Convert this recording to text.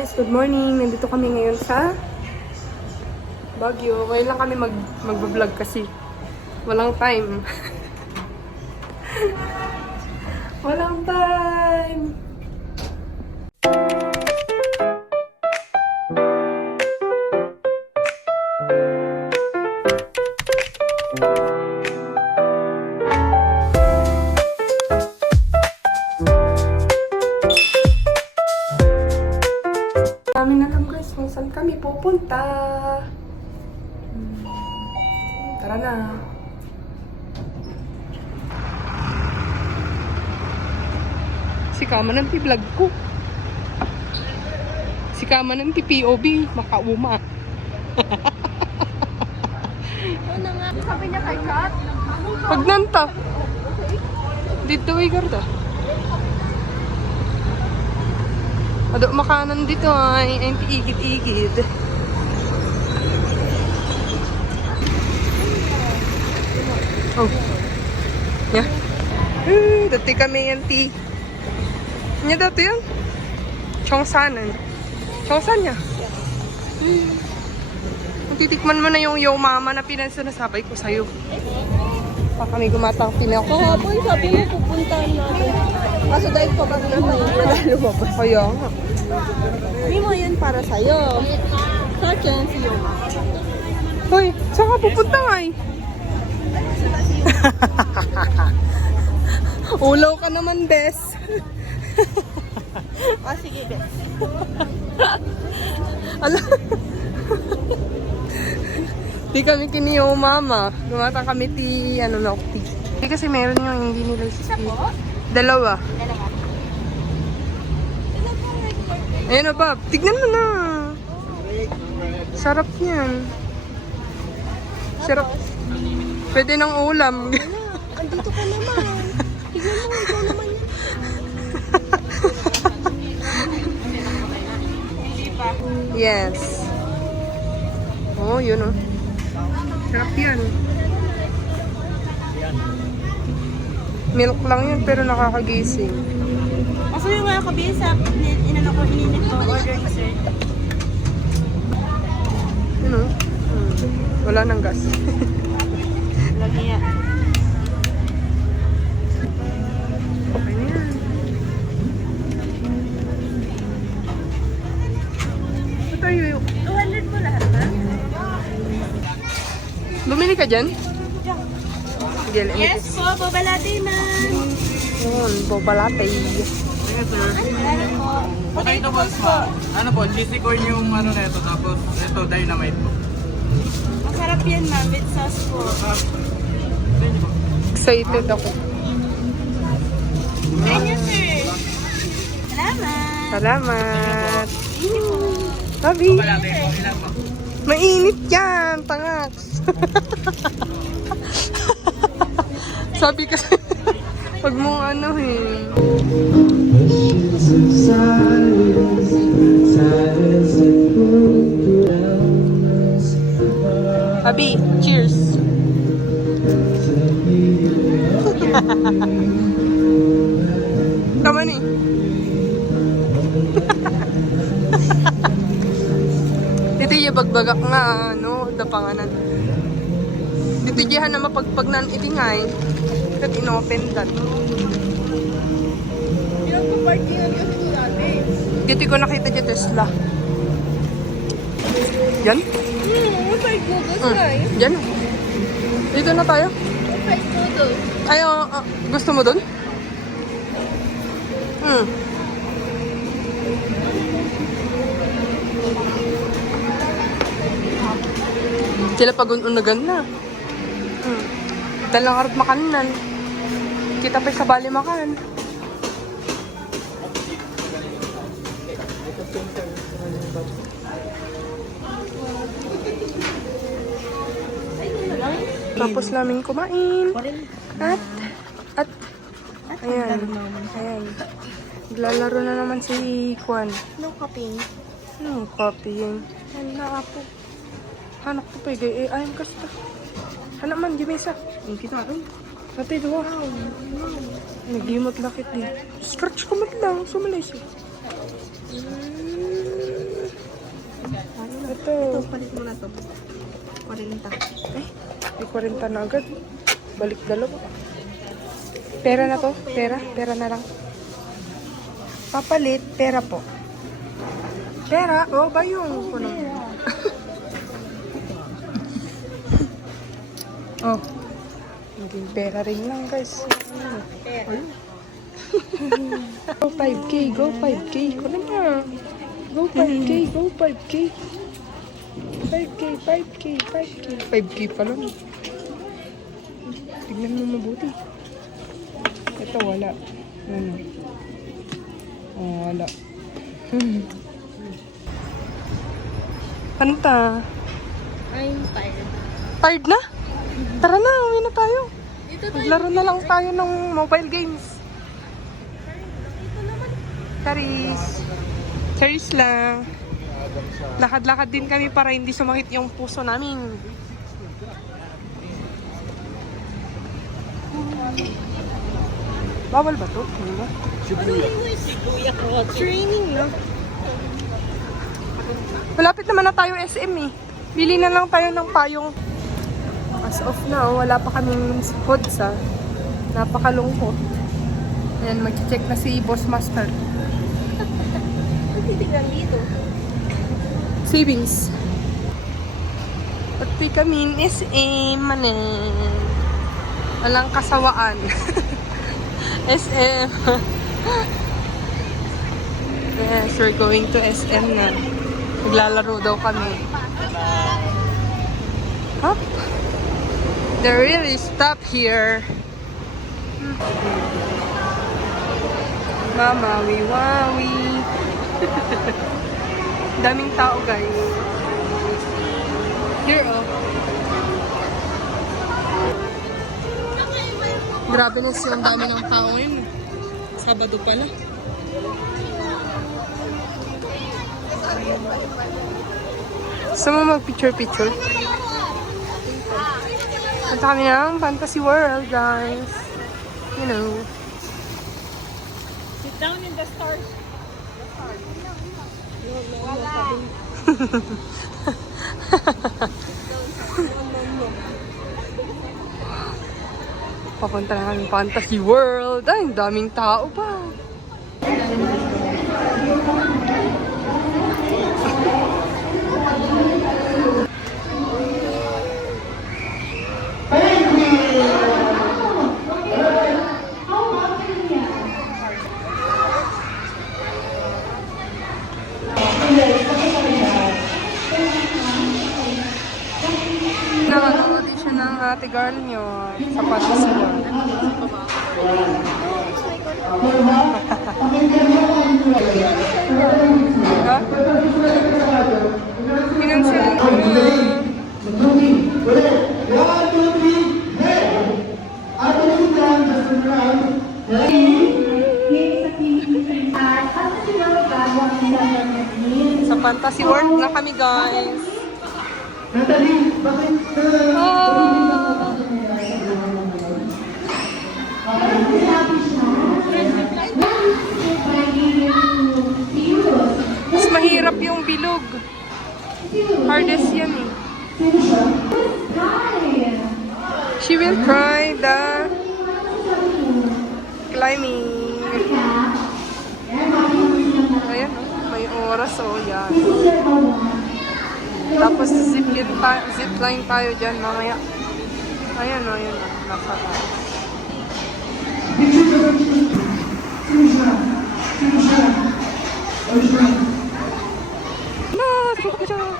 guys, good morning. Nandito kami ngayon sa Baguio. Ngayon lang kami mag-vlog kasi walang time. Walang time. Namin alam guys kung saan kami pupunta. Tara na. Si Kama ng vlog ko. Si Kama ng POV. Makauma. Ano nga? Sabi niya kay Kat? Pag nanta. Dito ay garda. Ado makanan dito ay igid-igid. Oh. Ya. Dati kami yan ti. Nya dati yun. Chongsanan. Chongsan niya. Titikman mo na yung yo mama na pinansinasabay ko sa'yo. Pa kami gumatang pinako. Kahapon sabi mo pupuntahan natin. Kaso dahil pa kami naman wala lumabas. Kaya nga. Hindi mo yan para sa'yo. Sa akin, si Yoma. Hoy, saan ka pupunta nga eh? Ulaw ka naman, bes. Sige, bes. Ala. Di kami kiniyo mama. Gumata kami ti, ano na, ti. Di kasi meron yung hindi nila Isa po? Dalawa. Ayan na ba? Tignan mo na. Sarap niyan. Sarap. Pwede ng ulam. Andito ka naman. Tignan mo, ikaw naman yan. Yes. Oh, yun oh. Sarap yan. Milk lang yun pero nakakagising. Kaso yung mga kabisa, inano ko, ininit ko, order ko, sir. Yun oh. Wala nang gas. Lagi yan. Okay na yan. Ito tayo yun. 200 po lahat, ha? Bumili ka dyan? Sige, Yes po, babalati man. Yun, bobalate. Meron po. Potato balls po. Ano po, cheesy corn yung ano na ito, tapos ito, dynamite po. Masarap yan, ma'am, with sauce po. Excited ako. Thank you, sir. Salamat. Salamat. Thank you po. Sabi, Malate po, ilan po? mainit yan, tangaks. Sabi kasi, pag mong ano eh. Sabi, cheers. Tama ni. Dito yung bagbagak nga, no, dapanganan. Dito yung na mapagpagnan itingay. Kat inopen dan. Yung parkingan kasi ko dati. Dito ko nakita yung Tesla. Yan? Masarap po gusto na eh. Yan. Dito na tayo. Masarap po doon. Ay, gusto mo dun? Sila pag-unagan na. Dalang arot makanan. Kita pa sa bali makan. Tapos namin kumain. At, ayan. Naglalaro na naman si Kwan. No copying. Anong copy yan? Yan na po. Hanak ko pa eh. Ayun kasi ta. Hanak man, gimesa. Yung kita rin. Pati doon. Nag-imot lakit din. Scratch ko mat lang. Sumalay siya. palit mo na to. 40. Ay, may 40 na agad. Balik dalawa. Pera na to. Pera na lang. Papalit, pera po. Pera? Oh, ba yung puno? Oh. Naging pera rin lang, guys. Pera. Go 5K, go 5K. Kuno na. Go 5K, go 5K. 5K, 5K, 5K. 5K pa lang. Tignan mo mabuti. Ito, wala. Oh, wala. Kanta. I'm tired. Tired na? Tara na, uwi na tayo. Dito tayo. Maglaro na lang tayo ng mobile games. Charis. Charis lang. Lakad-lakad din kami para hindi sumakit yung puso namin. Bawal ba to? Ano ba? Shibuya ko. Training, no? Malapit naman na tayo SM eh. Bili na lang tayo ng payong. As of now, wala pa kaming foods ah. Napakalungkot. Ayan, mag-check na si Boss Master. Ang titignan dito. Savings. Pati kami SM manen. Walang kasawaan. SM. Yes, we're going to SM na. Maglalaro daw kami. Up. They really stop here. Mama, wawi. Daming tao, guys. Here, oh. Grabe na yung dami ng tao ngayon. Sabado pala. Gusto mo mag-picture-picture? Punta kami ng Fantasy World, guys. You know. Sit down in the stars. Wala. Papunta na kami Fantasy World. Ay, ang daming tao pa. Naka-audition ng ate girl nyo sa Fantasy World. Ha? Pinansin ko. Sa Fantasy World na kami, guys. Oh. Mas mahirap yung bilog. Hardest yan eh. She will try the climbing. Ayan, may oras oh yan. Tapos zipline tayo dyan mamaya. Ayan o, ayan o. Nasa tayo. No, suko ko siya.